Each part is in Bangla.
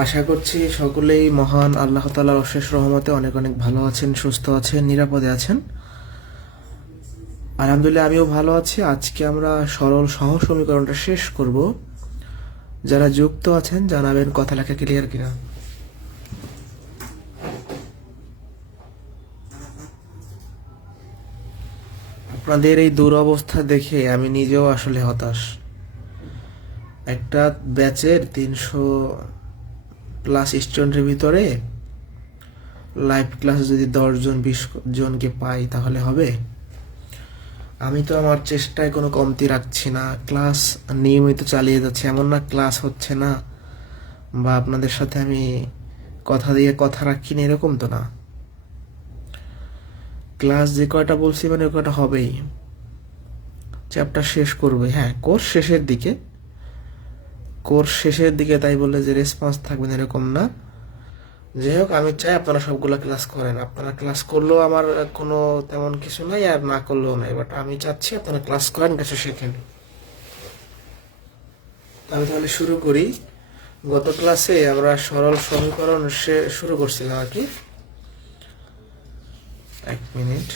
আশা করছি সকলেই মহান আল্লাহ তাআলার অশেষ রহমতে অনেক অনেক ভালো আছেন, সুস্থ আছেন, নিরাপদে আছেন। আলহামদুলিল্লাহ আমিও ভালো আছি। আজকে আমরা সরল সহজ সমীকরণটা শেষ করব। যারা যুক্ত আছেন জানাবেন কথা লেখা ক্লিয়ার কিনা। আপনাদের এই দুরবস্থা দেখে আমি নিজেও আসলে হতাশ। একটা ব্যাচের 300+ স্টুডেন্টের ভিতরে লাইভ ক্লাসে যদি 10 জন 20 জনকে পাই তাহলে হবে। আমি তো আমার চেষ্টায় কোনো কমতি রাখছি না, ক্লাস নিয়মিত চালিয়ে যাচ্ছি। এমন না ক্লাস হচ্ছে না বা আপনাদের সাথে আমি কথা দিয়ে কথা রাখি না, এরকম তো না। ক্লাস যে কয়টা বলছি মানে ওই কয়টা হবেই। চ্যাপ্টার শেষ করবে, হ্যাঁ কোর্স শেষের দিকে, তাই বলে যে রেসপন্স থাকবে না এরকম না। যাই হোক, আমি চাই আপনারা সবগুলো ক্লাস করেন। আপনারা ক্লাস করলেও আমার কোনো তেমন কিছু নাই, আর না করলেও নাই, বাট আমি চাচ্ছি আপনারা ক্লাস করেন, কিছু শেখেন। আমি তাহলে শুরু করি। গত ক্লাসে আমরা সরল সমীকরণ শুরু করছিলাম আর কি। এক মিনিট,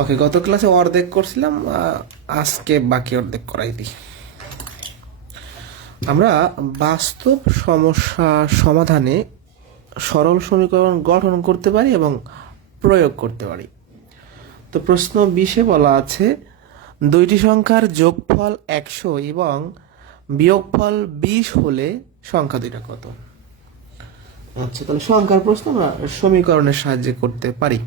ওকে, গত ক্লাসে অর্ধেক করছিলাম, আজকে বাকি অর্ধেক করাই দিই। আমরা বাস্তব সমস্যা সমাধানে সরল সমীকরণ গঠন করতে পারি এবং প্রয়োগ করতে পারি। তো প্রশ্ন 20-এ বলা আছে, দুইটি সংখ্যার যোগফল 100 এবং বিয়োগফল 20 হলে সংখ্যা দুইটা কত? আচ্ছা, তাহলে সংখ্যার প্রশ্ন আমরা সমীকরণের সাহায্যে করতে পারি।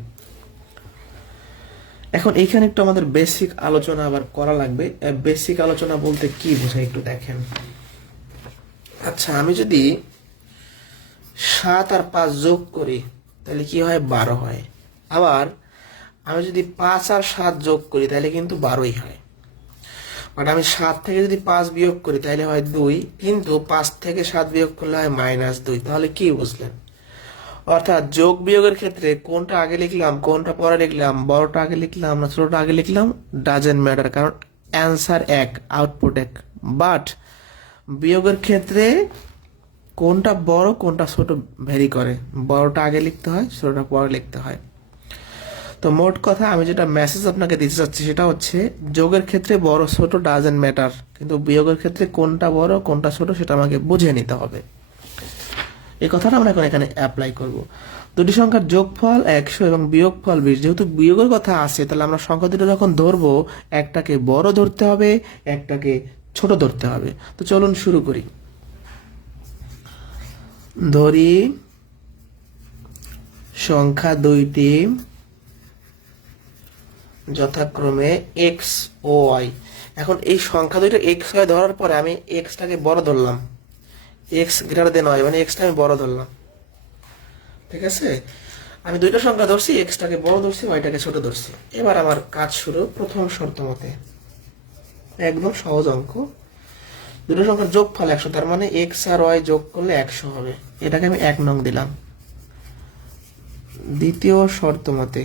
এখন এইখানে একটু আমাদের বেসিক আলোচনা আবার করা লাগবে। বেসিক আলোচনা বলতে কি বোঝায় একটু দেখেন। আচ্ছা, আমি যদি 7 আর 5 যোগ করি তাহলে কি হয়? 12 হয়। আবার আমি যদি 5 আর 7 যোগ করি তাহলে কিন্তু 12ই হয়। বাট আমি 7 থেকে যদি 5 বিয়োগ করি তাহলে হয় 2, কিন্তু 5 থেকে 7 বিয়োগ করলে হয় -2। তাহলে কি বুঝলেন? অর্থাৎ যোগ বিয়োগের ক্ষেত্রে কোনটা আগে লিখলাম কোনটা পরে লিখলাম, বড়টা আগে লিখলাম না ছোটটা আগে লিখলাম, ডাজেন্ট ম্যাটার, কারণ অ্যান্সার এক, আউটপুট এক। বাট বিয়োগের ক্ষেত্রে কোনটা বড় কোনটা ছোট ভ্যারি করে, বড়টা আগে লিখতে হয়, ছোটটা পরে লিখতে হয়। তো মোট কথা আমি যেটা মেসেজ আপনাকে দিতে চাচ্ছি সেটা হচ্ছে, যোগের ক্ষেত্রে বড় ছোট ডাজেন্ট ম্যাটার, কিন্তু বিয়োগের ক্ষেত্রে কোনটা বড় কোনটা ছোট সেটা আমাকে বুঝে নিতে হবে। এই কথাটা আমরা এখন এখানে অ্যাপ্লাই করব। দুটি সংখ্যার যোগফল 100 এবং বিয়োগফল 20, যেহেতু বিয়োগের কথা আছে তাহলে আমরা সংখ্যা দুটো যখন ধরবো একটাকে বড় ধরতে হবে, একটাকে ছোট ধরতে হবে। তো চলুন শুরু করি। ধরি সংখ্যা দুইটি যথাক্রমে এক্স ও ওয়াই। এখন এই সংখ্যা দুইটা এক্স ওয়াই ধরার পরে আমি এক্সটাকে বড় ধরলাম, এক্স গ্রেটার দেন ওয়াই, মানে এক্সটা আমি বড় ধরলাম। ঠিক আছে, আমি দুইটা সংখ্যা ধরছি, এক্সটাকে বড় ধরছি, ওয়াইটাকে ছোট ধরছি। এবার আমার কাজ শুরু প্রথম শর্ত মতে, একদম সহজ অঙ্ক। দুটো সংখ্যার যোগফল 100, তার মানে এক্স আর ওয়াই যোগ করলে 100 হবে। এটাকে আমি 1 নং দিলাম। দ্বিতীয় শর্ত মতে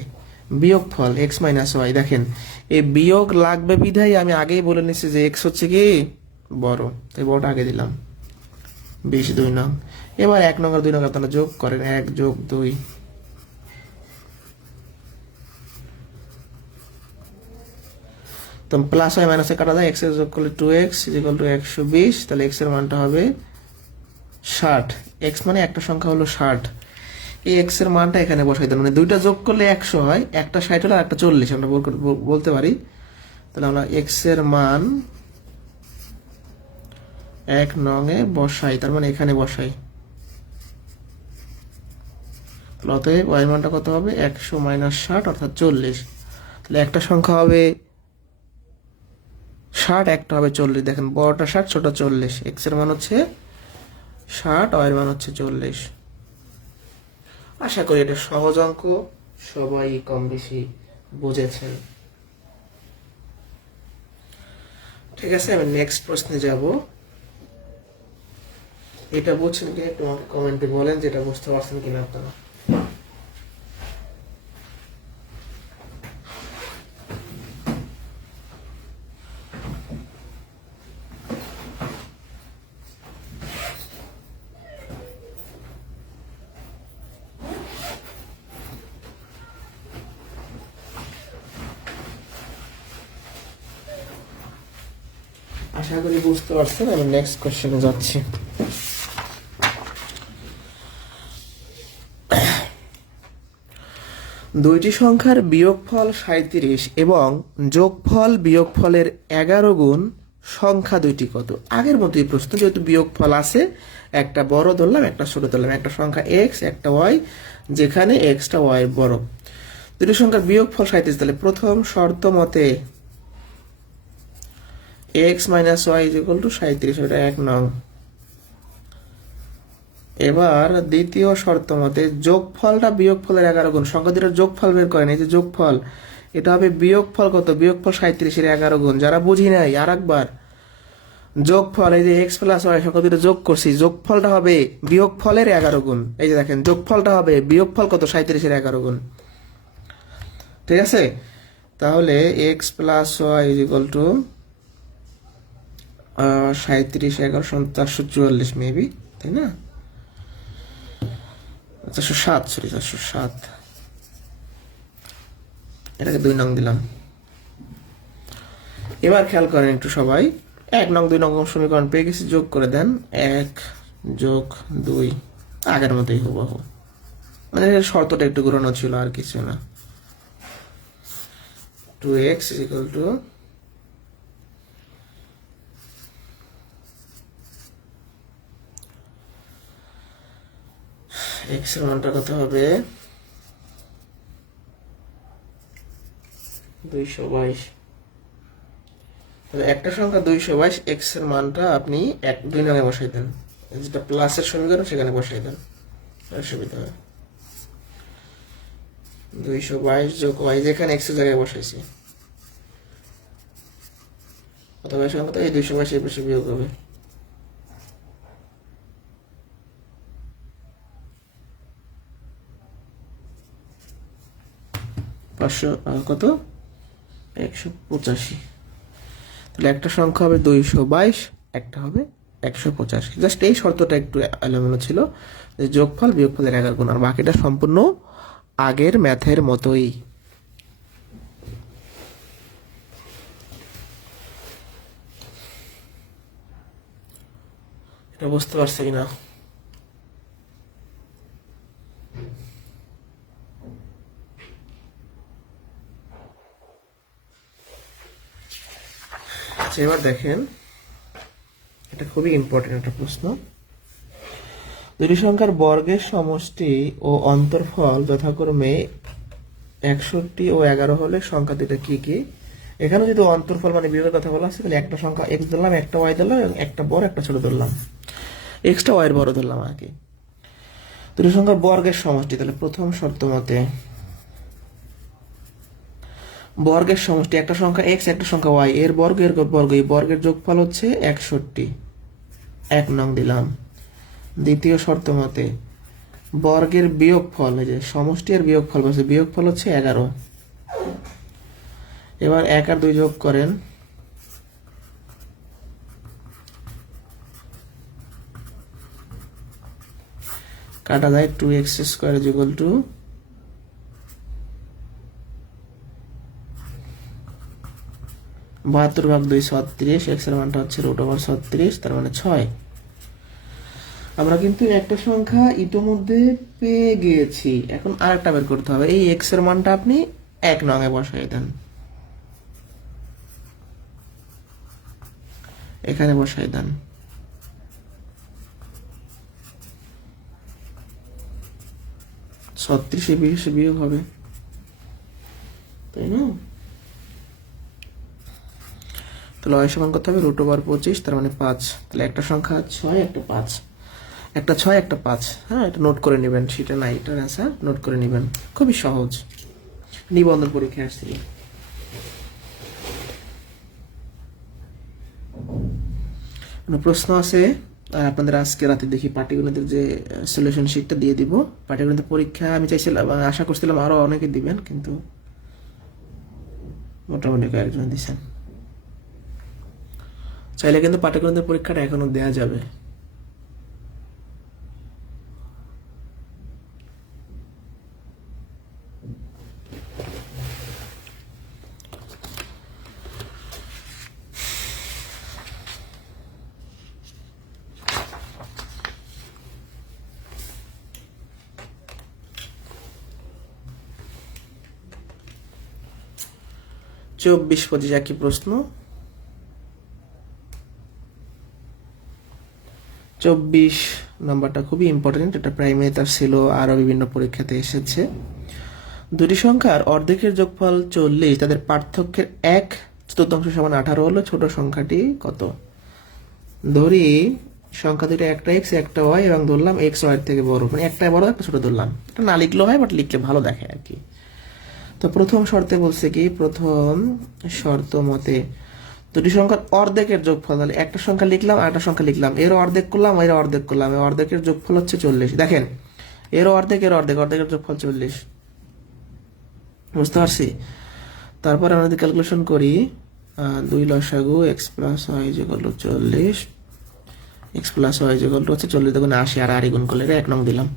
বিয়োগফল এক্স মাইনাস ওয়াই, দেখেন এই বিয়োগ লাগবে বিধায় আমি আগেই বলে নিচ্ছি যে এক্স হচ্ছে কি বড়, তাই বড়টা আগে দিলাম। 20 2 নং। এবার 1 নং আর 2 নং আপনারা যোগ করেন, 1 যোগ 2, তো প্লাস হয় মাইনাসে কাটা যায়, এক্স এর যোগ করলে 2x = 120, তাহলে এক্স এর মানটা হবে 60। এক্স মানে একটা সংখ্যা হলো 60। এই এক্স এর মানটা এখানে বসাই দেন, মানে দুইটা যোগ করলে 100 হয়, একটা 60 হলো আর একটা 40 আমরা বলতে পারি। তাহলে আমরা এক্স এর মান 1 নং এ বসাই, তার মানে এখানে বসাই। তাহলে অতএব ওয়াই মানটা কত হবে? 100 - 60 অর্থাৎ 40। তাহলে একটা সংখ্যা হবে 60, একটা হবে 40। দেখেন বড়টা 60, ছোট 40। এক্স এর মান হচ্ছে 60, ওয়াই এর মান হচ্ছে 40। আশা করি এটা সহজ অঙ্ক, সবাই কম বেশি বুঝেছেন। ঠিক আছে, আমি নেক্সট প্রশ্নে যাব। এটা বুঝছেন কিনা একটু আমাকে কমেন্টে বলেন, যেটা বুঝতে পারছেন কিনা আপনারা। আশা করি বুঝতে পারছেন। আমি নেক্সট কোশ্চেনে যাচ্ছি। দুইটি সংখ্যার বিয়োগফল 37 এবং যোগফল বিয়োগফলের 11 গুণ সংখ্যা দুইটি কত? আগের মতোই প্রশ্ন, যেহেতু বিয়োগফল আছে, একটা বড় ধরলাম একটা ছোট ধরলাম, একটা সংখ্যা এক্স একটা ওয়াই, যেখানে এক্সটা ওয়াই বড়। দুটি সংখ্যার বিয়োগফল 37, তাহলে প্রথম শর্ত মতে x minus y is equal to 37, ওটা 1 নং। এবার দ্বিতীয় শর্ত মতে যোগফলটা বিয়োগফলের 11 গুণ, সংখ্যা দুটোর যোগফল বের করেন। এই যে যোগফল, এটা হবে বিয়োগফল কত? বিয়োগফল 37-এর 11 গুণ। যারা বুঝি নাই আর একবার, যোগফল এই যে এক্স প্লাস ওয়াই সংখ্যা দুটো যোগ করছি, যোগফলটা হবে বিয়োগফলের 11 গুণ। এই যে দেখেন যোগফলটা হবে বিয়োগফল কত? 37-এর 11 গুণ। ঠিক আছে, তাহলে x plus y is equal to 37 11 444 maybe, তাই না? 407, সরি 407, এটাকে 2 নং দিলাম। এবার খেয়াল করেন একটু সবাই, 1 নং 2 নং সমীকরণ পেয়ে গেছি, যোগ করে দেন। 1 যোগ 2 আগের মতোই হুবহু, মানে শর্তটা একটু ঘুরানো ছিল, আর কিছু না। 2x is equal to x এর মানটা কত হবে? 222। তাহলে একটা সংখ্যা 222, x এর মানটা আপনি 2 নঙে বসাই দেন, যেটা প্লাসের সমীকরণ সেখানে বসাই দেন, সুবিধা হয়। 222 যোগ y, যেখানে x এর জায়গায় বসাইছি, অথবা সংখ্যা তো এই 222 এর পাশে বিয়োগ হবে। কত? 185। তাহলে একটা সংখ্যা হবে 222, একটা হবে 185। জাস্ট এই শর্তটা একটু এলোমেলো ছিল, যে যোগফল বিয়োগফলের 11 গুণ, আর বাকিটা সম্পূর্ণ আগের ম্যাথের মতোই। এটা বুঝতে পারছি কিনা? এবার দেখেন, এটা খুবই ইম্পর্টেন্ট একটা প্রশ্ন। দুটি সংখ্যার বর্গের সমষ্টি ও অন্তর্ফল যথাক্রমে 61 ও 11 হলে সংখ্যা দুটো কি কি? এখানে যদি অন্তর্ফল মানে বিয়োগের কথা বলা আছে, তাহলে একটা সংখ্যা এক্স ধরলাম, একটা ওয়াই ধরলাম, এবং একটা বড় একটা ছোট ধরলাম, এক্সটা ওয়াই এর বড় ধরলাম আগে। দুটি সংখ্যার বর্গের সমষ্টি, তাহলে প্রথম শর্ত মতে বর্গের সমষ্টি, একটা সংখ্যা এক্স একটা সংখ্যা ওয়াই, এর বর্গ এর বর্গ, এই বর্গের যোগফল হচ্ছে 61, 1 নং দিলাম। দ্বিতীয় শর্ত মতে বর্গের বিয়োগফল, এই যে সমষ্টি আর বিয়োগফল বলছে, বিয়োগফল হচ্ছে 11। এবার 1 আর 2 যোগ করেন, কাটা যায়, 2x square is equal two 72/2 36, x এর মানটা হচ্ছে √36, তার মানে 6। আমরা কিন্তু একটা সংখ্যা ইতোমধ্যে পেয়ে গিয়েছি, এখন আরেকটা বের করতে হবে। এই x এর মানটা আপনি 1 নঙে বসাই দেন, এখানে বসাই দেন। 36 বিয়োগ হবে, তাই না? তাহলে y সমান কত হবে? √25, তার মানে 5। তাহলে একটা সংখ্যা 6, একটা 5, একটা 6 একটা 5। হ্যাঁ, এটা নোট করে নেবেন, সেটা নাই, এটার অ্যান্সার নোট করে নেবেন, খুবই সহজ, নিবন্ধন পরীক্ষায় আসছিল। প্রশ্ন আছে, আর আপনাদের আজকে রাতে দেখি পাটিগণিতের যে সলিউশন শিটটা দিয়ে দিব। পাটিগণিতের পরীক্ষা আমি চাইছিলাম, আশা করছিলাম আরো অনেকে দিবেন, কিন্তু মোটামুটি কয়েকজন দিচ্ছেন। চাইলে কিন্তু পাটিগণিতের পরীক্ষাটা এখনো দেয়া যাবে। 24-25 একই প্রশ্ন। 24 নাম্বারটা খুবই ইম্পর্টেন্ট, এটা প্রাইমারি তার ছিল, আরো বিভিন্ন পরীক্ষাতে এসেছে। দুটি সংখ্যার অর্ধেকের যোগফল 40, তাদের পার্থক্যের 1/4 সমান 18 হলো ছোট সংখ্যাটি কত? ধরি সংখ্যা দুটো, একটা এক্স একটা ওয়াই, এবং ধরলাম এক্স ওয়াই থেকে বড়, মানে একটা বড় একটা ছোট ধরলাম। এটা না লিখলেও হয়, বাট লিখলে ভালো দেখে আর কি। তো প্রথম শর্তে বলছে কি, প্রথম শর্ত মতে দুটি সংখ্যার অর্ধেকের যোগফল, তাহলে একটা সংখ্যা লিখলাম আর একটা সংখ্যা লিখলাম, এর অর্ধেক করলাম এর অর্ধেক করলাম, এর অর্ধেকের যোগফল হচ্ছে 40। দেখেন এর অর্ধেক এর অর্ধেক, অর্ধেকের যোগফল 40, বুঝতে পারছি? তারপর আমরা যদি ক্যালকুলেশন করি, 2 লসাগু x plus y equal to 40, x plus y equal to হচ্ছে 40 দেখুন 80, আর আর গুণ করলে 1 নং দিলাম।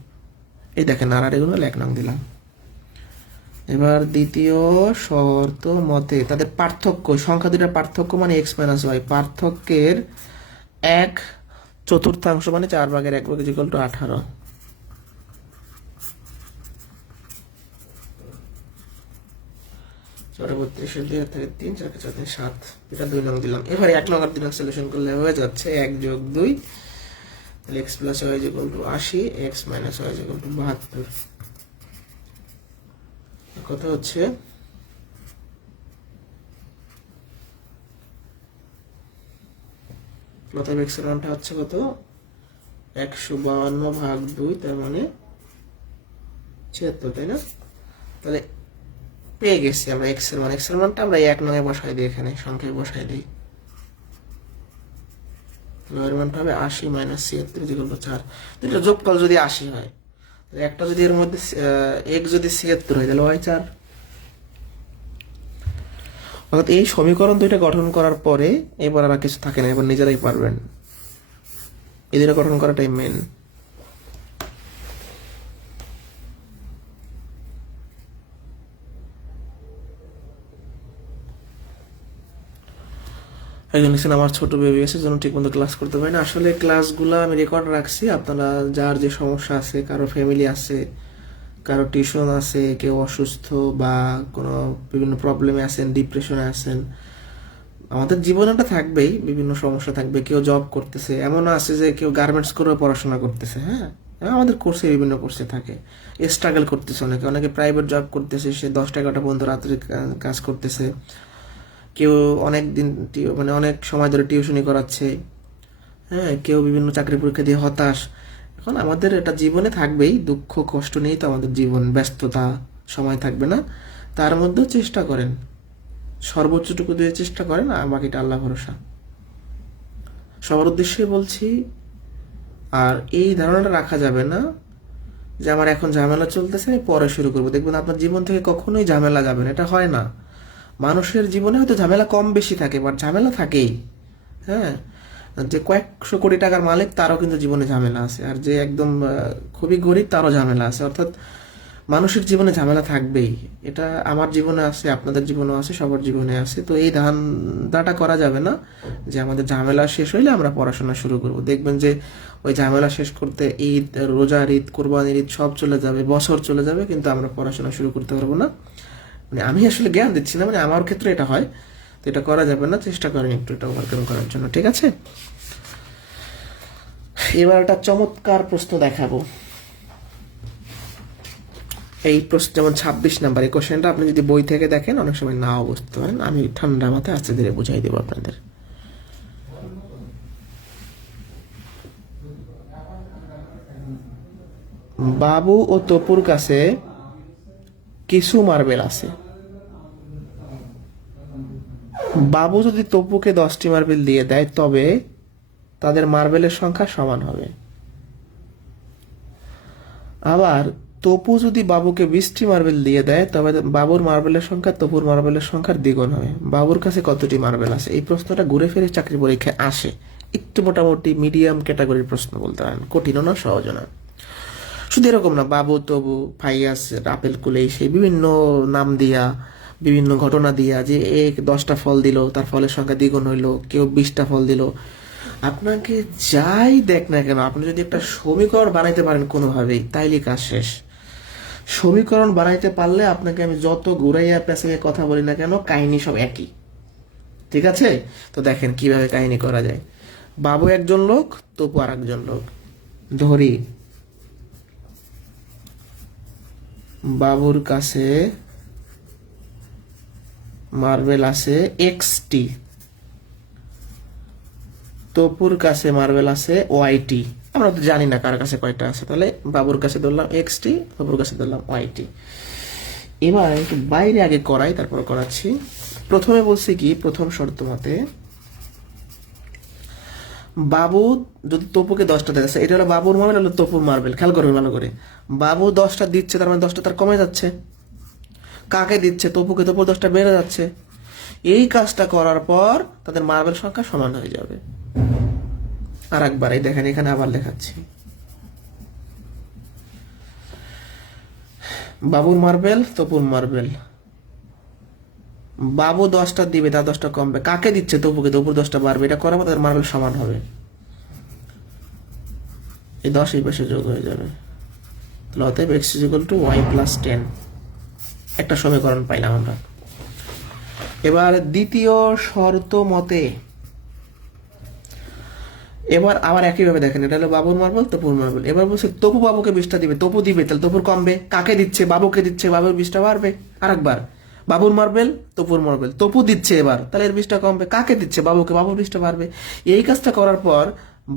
এই দেখেন আর গুণ হলে 1 নং দিলাম। এবার দ্বিতীয় শর্ত মতে তাদের পার্থক্য, সংখ্যা দুটার পার্থক্য মানে এক্স মাইনাস ওয়াই, পার্থক্যের 1/4 মানে 4/1 ইকুয়াল টু 18। পরবর্তী 2 থেকে 3 4 4 7, এটা 2 নং দিলাম। এবার 1 নং আর 2 নং সলিউশন করলে হয়ে যাচ্ছে 1 যোগ 2, তাহলে x plus y equal to 80, x minus y equal to 72। কত হচ্ছে? প্রথম এক্স এর মানটা হচ্ছে কত? 152/2, তার মানে 76, তাই না? তাহলে পেয়ে গেছি আমরা এক্স এর মান। এক্স এর মানটা আমরা 1 নং এ বসাই দিই, এখানে সংখ্যায় বসাই দিই। এর মানটা হবে 80 - 76 ইকুয়াল টু 4। দুটো যোগফল যদি 80 হয়, তাহলে একটা যদি এর মধ্যে x যদি 76 হয়, তাহলে y 4। অর্থাৎ এই সমীকরণ দুইটা গঠন করার পরে এবার আর কিছু থাকে না, এবার নিজেরাই পারবেন। এই দুটো গঠন করাটাই মেন। একজন লিখছেন আমার ছোট বেবি আছে, জন্য ঠিক মতো ক্লাস করতে পারি না। আসলে ক্লাসগুলো আমি রেকর্ড রাখছি, আপনারা যার যে সমস্যা আছে, কারো ফ্যামিলি আছে, কারো টিউশন আছে, কেউ অসুস্থ বা কোনো বিভিন্ন প্রবলেমে আছেন, ডিপ্রেশনে আছেন, আমাদের জীবনে একটা থাকবেই, বিভিন্ন সমস্যা থাকবে। কেউ জব করতেছে, এমনও আছে যে কেউ গার্মেন্টস করে পড়াশোনা করতেছে, হ্যাঁ, আমাদের কোর্সে বিভিন্ন কোর্সে থাকে, স্ট্রাগল করতেছে অনেকে, অনেকে প্রাইভেট জব করতেছে, সে 10টা 11টা পর্যন্ত রাত্রে কাজ করতেছে, কেউ অনেক দিন মানে অনেক সময় ধরে টিউশনি করাচ্ছে, হ্যাঁ, কেউ বিভিন্ন চাকরি পরীক্ষা দিয়ে হতাশ। এখন আমাদের এটা জীবনে থাকবেই, দুঃখ কষ্ট নেই তো আমাদের জীবন, ব্যস্ততা, সময় থাকবে না। তার মধ্যেও চেষ্টা করেন, সর্বোচ্চটুকু দিয়ে চেষ্টা করেন, আর বাকিটা আল্লাহ ভরসা। সবার উদ্দেশ্যে বলছি। আর এই ধারণাটা রাখা যাবে না যে আমার এখন ঝামেলা চলতেছে, আমি পরে শুরু করবো। দেখবেন আপনার জীবন থেকে কখনোই ঝামেলা যাবে না, এটা হয় না। মানুষের জীবনে হয়তো ঝামেলা কম বেশি থাকে, বাট ঝামেলা থাকেই। হ্যাঁ, যে কয়েকশো কোটি টাকার মালিক, তারও কিন্তু জীবনে ঝামেলা আছে, আর যে একদম খুবই গরিব, তারও ঝামেলা আছে। অর্থাৎ মানুষের জীবনে ঝামেলা থাকবেই। এটা আমার জীবনে আছে, আপনাদের জীবনেও আছে, সবার জীবনে আছে। তো এই ধান্দাটা করা যাবে না যে আমাদের ঝামেলা শেষ হইলে আমরা পড়াশোনা শুরু করব। দেখবেন যে ওই ঝামেলা শেষ করতে ঈদ, রোজার ঈদ, কোরবানির ঈদ সব চলে যাবে, বছর চলে যাবে, কিন্তু আমরা পড়াশোনা শুরু করতে পারবো না। মানে আমি আসলে জ্ঞান দিচ্ছি না, মানে আমার ক্ষেত্রে এটা হয়। তো এটা করা যাবে না, চেষ্টা করেন একটু এটা ওভারকাম করার জন্য, ঠিক আছে? এবার একটা চমৎকার প্রশ্ন দেখাবো। এই প্রশ্ন যেমন 26 নাম্বার, এই কোশ্চেনটা আপনি যদি বই থেকে দেখেন অনেক সময় নাও বুঝতে পারেন, আমি ঠান্ডা মাথায় আস্তে ধীরে বুঝাই দেবো আপনাদের। বাবু ও তপুর কাছে কিছু মার্বেল আছে। বাবু যদি তপুকে 10টি মার্বেল দিয়ে দেয়, তবে তাদের মার্বেলের সংখ্যা সমান হবে। আবার তপু যদি বাবুকে 20টি মার্বেল দিয়ে দেয়, তবে বাবুর মার্বেলের সংখ্যা তপুর মার্বেলের সংখ্যার দ্বিগুণ হবে। বাবুর কাছে কতটি মার্বেল আছে? এই প্রশ্নটা ঘুরে ফিরে চাকরি পরীক্ষায় আসে। একটু মোটামুটি মিডিয়াম ক্যাটাগরির প্রশ্ন বলতে পারেন, কঠিনও না সহজও না। শুধু এরকম না, বাবু, তবু, ফাইয়াস, আপেল, কুলেই, সেই বিভিন্ন নাম দিয়া, বিভিন্ন ঘটনা দিয়া, যে 10টা ফল দিল, তার ফলের সংখ্যা দ্বিগুণ হইলো, কেউ 20টা ফল দিল। আপনাকে যাই দেখ না কেন, আপনি যদি একটা সমীকরণ বানাইতে পারেন কোনোভাবেই, তাইলে কাজ শেষ। সমীকরণ বানাইতে পারলে আপনাকে আমি যত ঘুরাইয়া পেঁচাইয়া কথা বলি না কেন, কাহিনী সব একই। ঠিক আছে? তো দেখেন কিভাবে কাহিনী করা যায়। বাবু একজন লোক, তপু আর একজন লোক। ধরি বাবুর কাছে মার্বেল আছে XT, তপুর কাছে মার্বেল আছে YT। আমরা তো জানি না কার কাছে কয়টা আছে, তাহলে বাবুর কাছে ধরলাম XT, তপুর কাছে ধরলাম YT। এবার একটু বাইরে আগে করাই, তারপর করাচ্ছি। প্রথমে বলছি কি, প্রথম শর্ত মতে বাবু যদি তপুকে 10টা দিচ্ছে, এটা হলো বাবুর মার্বেল, হলো তপুর মার্বেল। খেয়াল করবেন ভালো করে, বাবু 10টা দিচ্ছে, তার মানে 10টা তার কমে যাচ্ছে। কাকে দিচ্ছে? তপুকে। তপুর 10টা বেড়ে যাচ্ছে। এই কাজটা করার পর তাদের মার্বেল সংখ্যা সমান হয়ে যাবে। আর একবার এই দেখেন, এখানে আবার দেখাচ্ছি। বাবুর মার্বেল, তপুর মার্বেল। বাবু 10টা দিবে, তার 10টা কমবে। কাকে দিচ্ছে? তপুকে। তপুর 10টা বাড়বে। এটা করার পর তাদের মার্বেল সমান হবে। এই 10 এই পাশে যোগ হয়ে যাবে। তাহলে অতএব x = y + 10। একটা সমীকরণ পাইলাম আমরা। এবার দ্বিতীয় শর্ত মতে এবার আবার একইভাবে দেখেন, এটা হলো বাবুর মার্বেল, তপুর মার্বেল। এবার বলছে তপু বাবুকে 20টা দিবে। তপু দিবে, তাহলে তপুর কমবে। কাকে দিচ্ছে? বাবুকে দিচ্ছে, বাবুর 20টা বাড়বে। আরেকবার বাবুর মার্বেল, তপুর মার্বেল। তপু দিচ্ছে এবার, তাহলে এর 20টা কমবে। কাকে দিচ্ছে? বাবুকে, বাবুর 20টা বাড়বে। এই কাজটা করার পর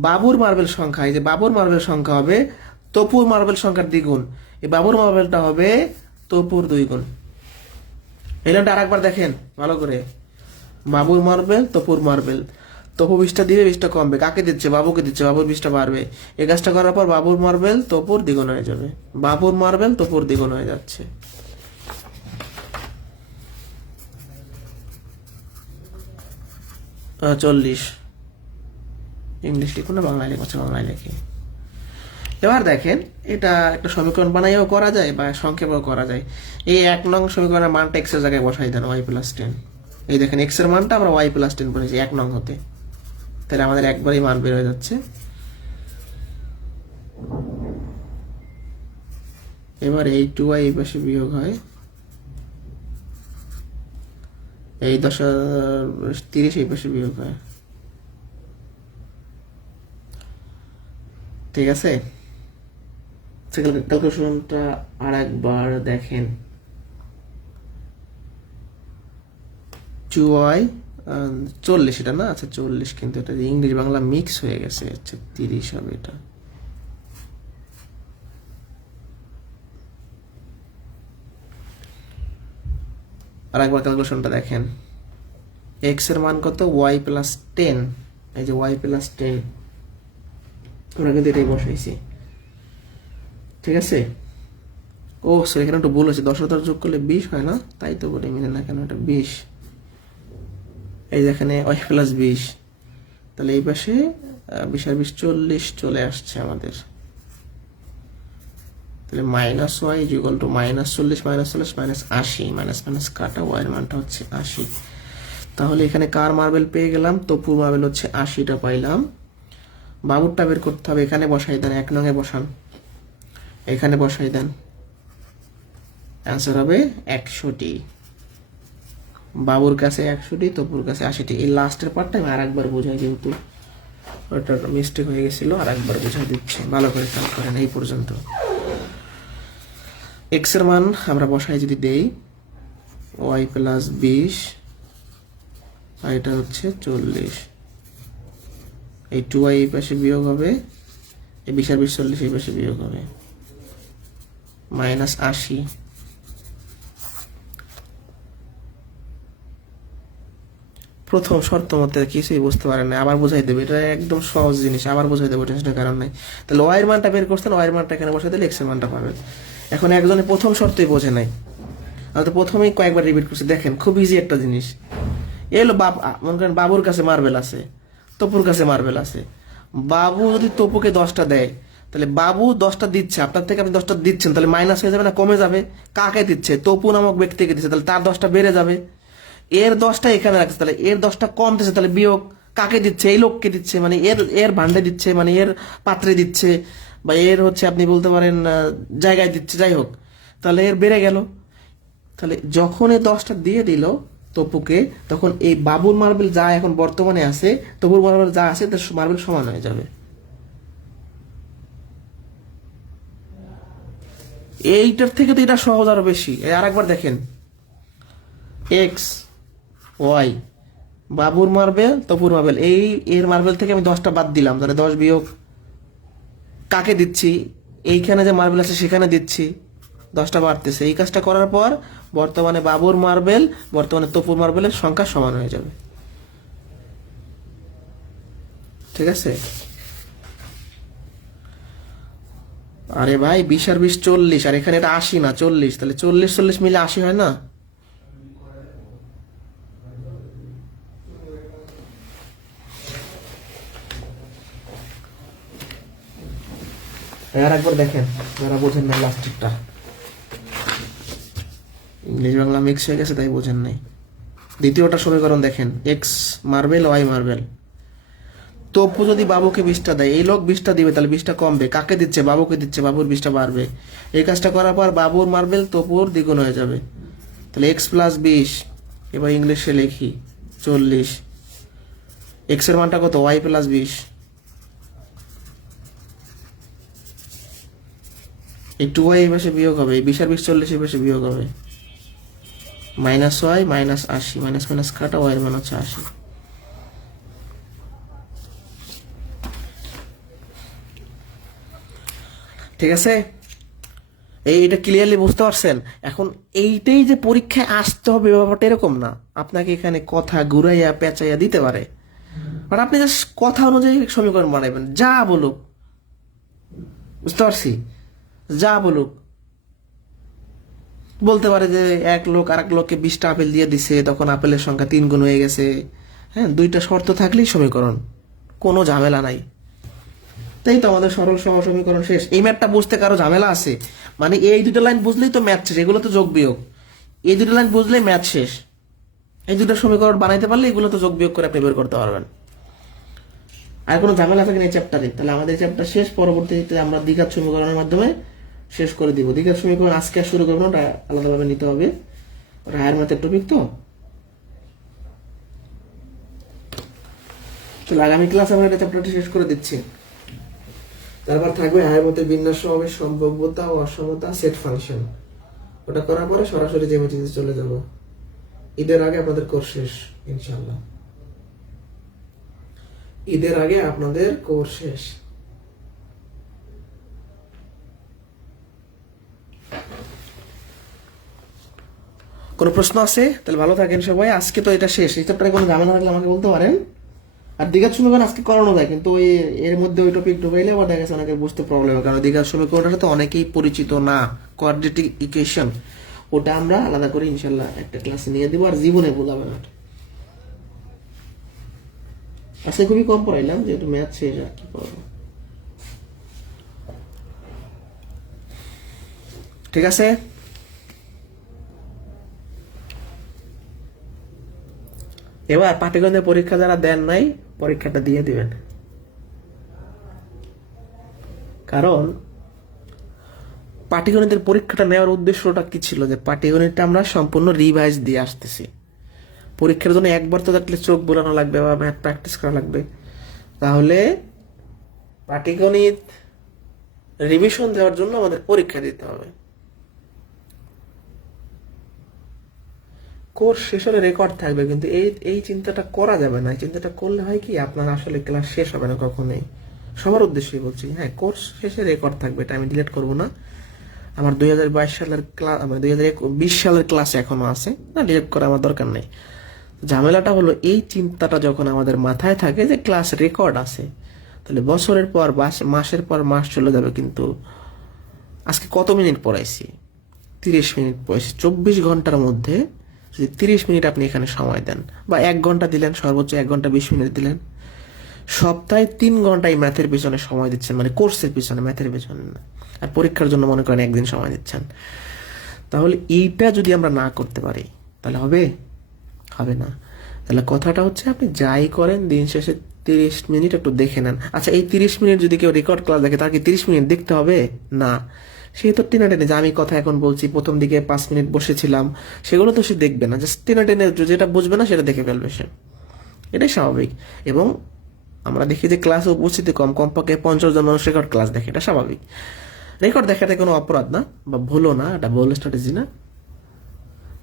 বাবুর মার্বেল সংখ্যা, এই যে বাবুর মার্বেল সংখ্যা হবে তপুর মার্বেল সংখ্যার দ্বিগুণ। এই বাবুর মার্বেলটা হবে তপুর 2 গুণ। এই লাইনটা আরেকবার দেখেন ভালো করে। বাবুর মার্বেল, তপুর মার্বেল। তপু 20টা দিবে, 20টা কমবে। কাকে দিচ্ছে? বাবুকে দিচ্ছে, বাবুর 20টা বাড়বে। এই কাজটা করার পর বাবুর মার্বেল তপুর দ্বিগুণ হয়ে যাবে। বাবুর মার্বেল তপুর দ্বিগুণ হয়ে যাচ্ছে। আহ, 40। ইংলিশ লিখুন না, বাংলায় লিখছে, বাংলায় লিখি। এবার দেখেন, এটা একটা সমীকরণ বানাইও করা যায় বা সংক্ষেপেও করা যায়। এই 1 নং সমীকরণের মানটা x এর জায়গায় বসাই দেন, y + 10। এই দেখেন, x এর মানটা আমরা y + 10 বলেছি 1 নং হতে। তাহলে আমাদের একবারই মান বের হয়ে যাচ্ছে। এবার এই 2y এই পাশে বিয়োগ হয়, এই 30 এই পাশে বিয়োগ হয়। ঠিক আছে? ক্যালকুলেশনটা আর একবার দেখেন। 2y 40, এটা না? আচ্ছা 40, কিন্তু এটা ইংলিশ বাংলা মিক্স হয়ে গেছে। আচ্ছা 30 হবে এটা। আর একবার ক্যালকুলেশনটা দেখেন। x এর মান কত? y + 10। এই যে y + 10, আমরা কিন্তু এটাই বসাইছি। ঠিক আছে? ও সরি, এখানে একটু ভুল হয়েছে। 10 যোগ করলে 20 হয় না? তাই তো বলে মিলে না কেন, এটা 20। এই যে এখানে y + 20, তাহলে এই পাশে 20 আর 20 40 চলে আসছে আমাদের। তাহলে -y = -40 -40 -80, মাইনাস মাইনাস কাটা, y এর মানটা হচ্ছে 80। তাহলে এখানে কার মার্বেল পেয়ে গেলাম? তপুর মার্বেল হচ্ছে 80টা পাইলাম। বাবুরটা বের করতে হবে, এখানে বসাই দেন, 1 নঙে বসান, এখানে বসাই দেন। অ্যান্সার হবে 100টি। বাবুর কাছে 100টি, তপুর কাছে 80টি। এই লাস্টের পার্টটা আমি আর একবার বোঝাই, যেহেতু ওটা মিস্টেক হয়ে গেছিল, আর একবার বোঝাই দিচ্ছি, ভালো করে খেয়াল করেন। এই পর্যন্ত x এর মান আমরা বসাই যদি দেই, y + 20, আর এটা হচ্ছে 40। এই 2y এই পাশে বিয়োগ হবে, এই 20 আর 20 40 এই পাশে বিয়োগ হবে, -80। প্রথম শর্ত মতে কিছুই বুঝতে পারেন না, আবার বোঝাই দেবে। এটা একদম সহজ জিনিস, আবার বোঝাই দেবো, টেনশনের কারণ নাই। তাহলে y এর মানটা বের করছেন, y এর মানটা এখানে বসাই দিলে x এর মানটা পাবেন। এখন একজনের প্রথম শর্তই বোঝে নাই, আমি তো প্রথমেই কয়েকবার রিপিট করছি। দেখেন খুব ইজি একটা জিনিস। এলো মনে করেন বাবুর কাছে মার্বেল আছে, তপুর কাছে মার্বেল আছে। বাবু যদি তপুকে 10টা দেয়, তাহলে বাবু 10টা দিচ্ছে, আপনার থেকে আপনি 10টা দিচ্ছেন, তাহলে মাইনাস হয়ে যাবে না, কমে যাবে। কাকে দিচ্ছে? তপু নামক ব্যক্তিকে দিচ্ছে, তাহলে তার 10টা বেড়ে যাবে। এর 10টা এখানে রাখছে, তাহলে এর 10টা কমতেছে, তাহলে বিয়োগ। কাকে দিচ্ছে? এই লোককে দিচ্ছে, মানে এর এর ভান্ডে দিচ্ছে, মানে এর পাত্রে দিচ্ছে, বা এর হচ্ছে আপনি বলতে পারেন জায়গায় দিচ্ছে, যাই হোক। তাহলে এর বেড়ে গেল। তাহলে যখন এই 10টা দিয়ে দিল তপুকে, তখন এই বাবুর মার্বেল যা এখন বর্তমানে আছে, তপুর মার্বেল যা আছে তার মার্বেল সমান হয়ে যাবে। এইটার থেকে তো এটা সহজ আরো বেশি। আর একবার দেখেন, এক্স ওয়াই, বাবুর মার্বেল তপুর মার্বেল, এই এর মার্বেল থেকে আমি 10টা বাদ দিলাম, তাহলে 10 বিয়োগ কাকে দিচ্ছি, এইখানে যে মার্বেল আছে সেখানে দিচ্ছি, 10টা বাড়তেছে। এই কাজটা করার পর বর্তমানে বাবুর মার্বেল বর্তমানে তপুর মার্বেলের সংখ্যা সমান হয়ে যাবে। ঠিক আছে? আরে ভাই 20 আর 20 40, আর এখানে এটা 80 না 40, তাহলে 40 মিলে 80 হয় না? আর একবার দেখেন, যারা বোঝেন না লাস্টেরটা, ইংলিশ বাংলা মিক্স হয়ে গেছে তাই বোঝেন নাই। দ্বিতীয়টা সমীকরণ দেখেন, x marble y marble, Tapu যদি বাবুকে 20টা দেয়, এই লোক 20টা দিবে, তাহলে 20টা কমবে, কাকে দিচ্ছে, বাবুকে দিচ্ছে, বাবুর 20টা বাড়বে। এই কাজটা করার পর বাবুর মার্বেল তপুর দ্বিগুণ হয়ে যাবে। তাহলে এক্স প্লাস 20, এবার ইংলিশে লিখি 40, এক্স এর মানটা কত, ওয়াই প্লাস 20, একটু ওয়াই এই পাশে বিয়োগ হবে, 20 আর 20 40 এই পাশে বিয়োগ হবে, minus y minus 80, minus minus কাটা, ওয়াই এর মান হচ্ছে 80। ঠিক আছে? এইটা ক্লিয়ারলি বুঝতে পারছেন? এখন এইটাই যে পরীক্ষায় আসতে হবে ব্যাপারটা এরকম না, আপনাকে এখানে কথা ঘুরাইয়া পেঁচাইয়া দিতে পারে, বাট আপনি জাস্ট কথা অনুযায়ী সমীকরণ বানাইবেন, যা বলুক। বুঝতে পারছি? যা বলুক, বলতে পারে যে এক লোক আর এক লোককে 20টা আপেল দিয়ে দিছে, তখন আপেলের সংখ্যা 3 গুণ হয়ে গেছে। হ্যাঁ, 2টা শর্ত থাকলেই সমীকরণ, কোনো ঝামেলা নাই। তাই তো আমাদের সরল সহজ সমীকরণ শেষ। এই ম্যাথটা বুঝতে কারো ঝামেলা আছে? মানে এই 2টা লাইন বুঝলেই তো ম্যাথ শেষ, এগুলো তো যোগ বিয়োগ। এই 2টা লাইন বুঝলেই ম্যাথ শেষ। এই 2টা সমীকরণ বানাইতে পারলে এগুলো তো যোগ বিয়োগ করে আপনি বের করতে পারবেন। আর কোনো ঝামেলা থাকে না এই চ্যাপ্টারে, তাহলে আমাদের চ্যাপ্টার শেষ। পরবর্তীতে আমরা দ্বিঘাত সমীকরণের মাধ্যমে শেষ করে দিব। দ্বিঘাত সমীকরণ আজকে আর শুরু করবো না, ওটা আলাদাভাবে নিতে হবে, ওটা হায়ার ম্যাথের টপিক। তো তাহলে আগামী ক্লাস আমরা এটা চ্যাপ্টারটি শেষ করে দিচ্ছি। তারপর থাকবে হায়ার ম্যাথের বিন্যাস সমাবেশ, সম্ভাব্যতা ও অসমতা, সেট ফাংশন। ওটা করার পরে সরাসরি জ্যামিতিতে চলে যাব। ঈদের আগে আপনাদের কোর্স শেষ ইনশাআল্লাহ। ঈদের আগে আপনাদের কোর্স শেষ। কোনো প্রশ্ন আছে? তাহলে ভালো থাকেন সবাই। আজকে তো এটা শেষ। এই চ্যাপ্টারে কোনো ঝামেলা থাকলে আমাকে বলতে পারেন। আর দ্বিঘাত সমীকরণ আজকে করানো যায়, কিন্তু ওই এর মধ্যে ওই টপিক ঢুকাইলে আবার দেখা গেছে অনেকের বুঝতে প্রবলেম হয়, কারণ দ্বিঘাত সমীকরণটার সাথে অনেকেই পরিচিত না। কোয়াড্রেটিক ইকুয়েশন, ওটা আমরা আলাদা করে ইনশাল্লাহ একটা ক্লাসে নিয়ে দিব, আর জীবনে বোঝাবে না। আজকে খুবই কম পড়াইলাম, যেহেতু ম্যাথ শেষ, আর কি করবো। ঠিক আছে? এবার পাটিগণিতের পরীক্ষা যারা দেন নাই, পরীক্ষাটা দিয়ে দিবেন, কারণ পাটিগণিতের পরীক্ষাটা নেওয়ার উদ্দেশ্যটা কি ছিল, যে পাটিগণিতটা আমরা সম্পূর্ণ রিভাইজ দিয়ে আসতেছি। পরীক্ষার জন্য একবার তো দেখলে চোখ বোলানো লাগবে বা ম্যাথ প্র্যাকটিস করা লাগবে, তাহলে পাটিগণিত রিভিশন দেওয়ার জন্য আমাদের পরীক্ষা দিতে হবে। কোর্স শেষ হলে রেকর্ড থাকবে, কিন্তু এই চিন্তাটা করা যাবে না। এই চিন্তাটা করলে হয় কি, আপনার আসলে ক্লাস শেষ হবে না কখনোই। সবার উদ্দেশ্যেই বলছি, হ্যাঁ, কোর্স শেষে রেকর্ড থাকবে, এটা আমি ডিলিট করবো না। আমার 2022 সালের ক্লাস, মানে 2020 সালের ক্লাস এখনো আছে, না ডিলিট করা আমার দরকার নেই। ঝামেলাটা হলো এই চিন্তাটা যখন আমাদের মাথায় থাকে যে ক্লাস রেকর্ড আছে, তাহলে বছরের পর মাসের পর মাস চলে যাবে, কিন্তু আজকে কত মিনিট পড়াইছি? 30 মিনিট পড়াইছি। 24 ঘন্টার মধ্যে যদি 30 মিনিট আপনি এখানে সময় দেন, বা 1 ঘন্টা দিলেন, সর্বোচ্চ 1 ঘন্টা 20 মিনিট দিলেন, সপ্তাহে 3 ঘন্টা এই ম্যাথের পিছনে সময় দিচ্ছেন, মানে কোর্সের পিছনে, ম্যাথের পিছনে না। আর পরীক্ষার জন্য মনে করেন একদিন সময় দিচ্ছেন, তাহলে এইটা যদি আমরা না করতে পারি তাহলে হবে? হবে না। তাহলে কথাটা হচ্ছে, আপনি যাই করেন দিন শেষে 30 মিনিট একটু দেখে নেন। আচ্ছা, এই 30 মিনিট যদি কেউ রেকর্ড ক্লাস দেখে, তার কি 30 মিনিট দেখতে হবে? না, সে তো টেনে টেনে, যে আমি কথা এখন বলছি, প্রথম দিকে 5 মিনিট বসেছিলাম, সেগুলো তো সে দেখবে না, জাস্ট টেনে টেনে যেটা বুঝবে না সেটা দেখে ফেলবে সে। এটাই স্বাভাবিক। এবং আমরা দেখি যে ক্লাসে উপস্থিতি কম, কমপক্ষে 50 জন মানুষ রেকর্ড ক্লাস দেখে, এটা স্বাভাবিক। রেকর্ড দেখাতে কোনো অপরাধ না বা ভুলও না, এটা ভুল স্ট্র্যাটেজি না।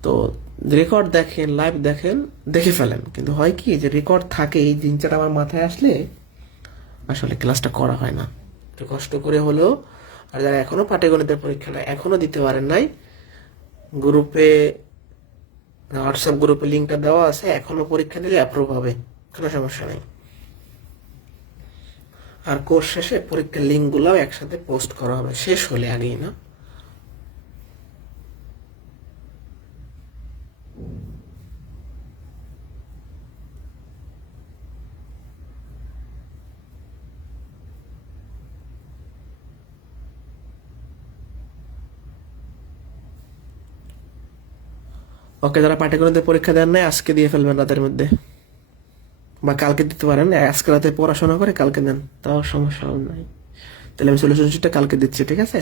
তো রেকর্ড দেখেন, লাইভ দেখেন, দেখে ফেলেন, কিন্তু হয় কি যে রেকর্ড থাকে, এই জিনিসটা আমার মাথায় আসলে আসলে ক্লাসটা করা হয় না, একটু কষ্ট করে হলেও। আর যারা এখনো পাটিগণিতের পরীক্ষাটা এখনো দিতে পারেন নাই, গ্রুপে, হোয়াটসঅ্যাপ গ্রুপে লিঙ্কটা দেওয়া আছে, এখনো পরীক্ষা দিলে অ্যাপ্রুভ হবে, কোনো সমস্যা নেই। আর কোর্স শেষে পরীক্ষার লিঙ্কগুলোও একসাথে পোস্ট করা হবে, শেষ হলে, আগেই না। ওকে, যারা পাটিগণিতের পরীক্ষা দেন নাই আজকে দিয়ে ফেলবেন রাতের মধ্যে, বা কালকে দিতে পারেন, আজকে রাতে পড়াশোনা করে কালকে দেন, তাও সমস্যা নাই। তাহলে আমি সলিউশন শিটটা কালকে দিচ্ছি, ঠিক আছে?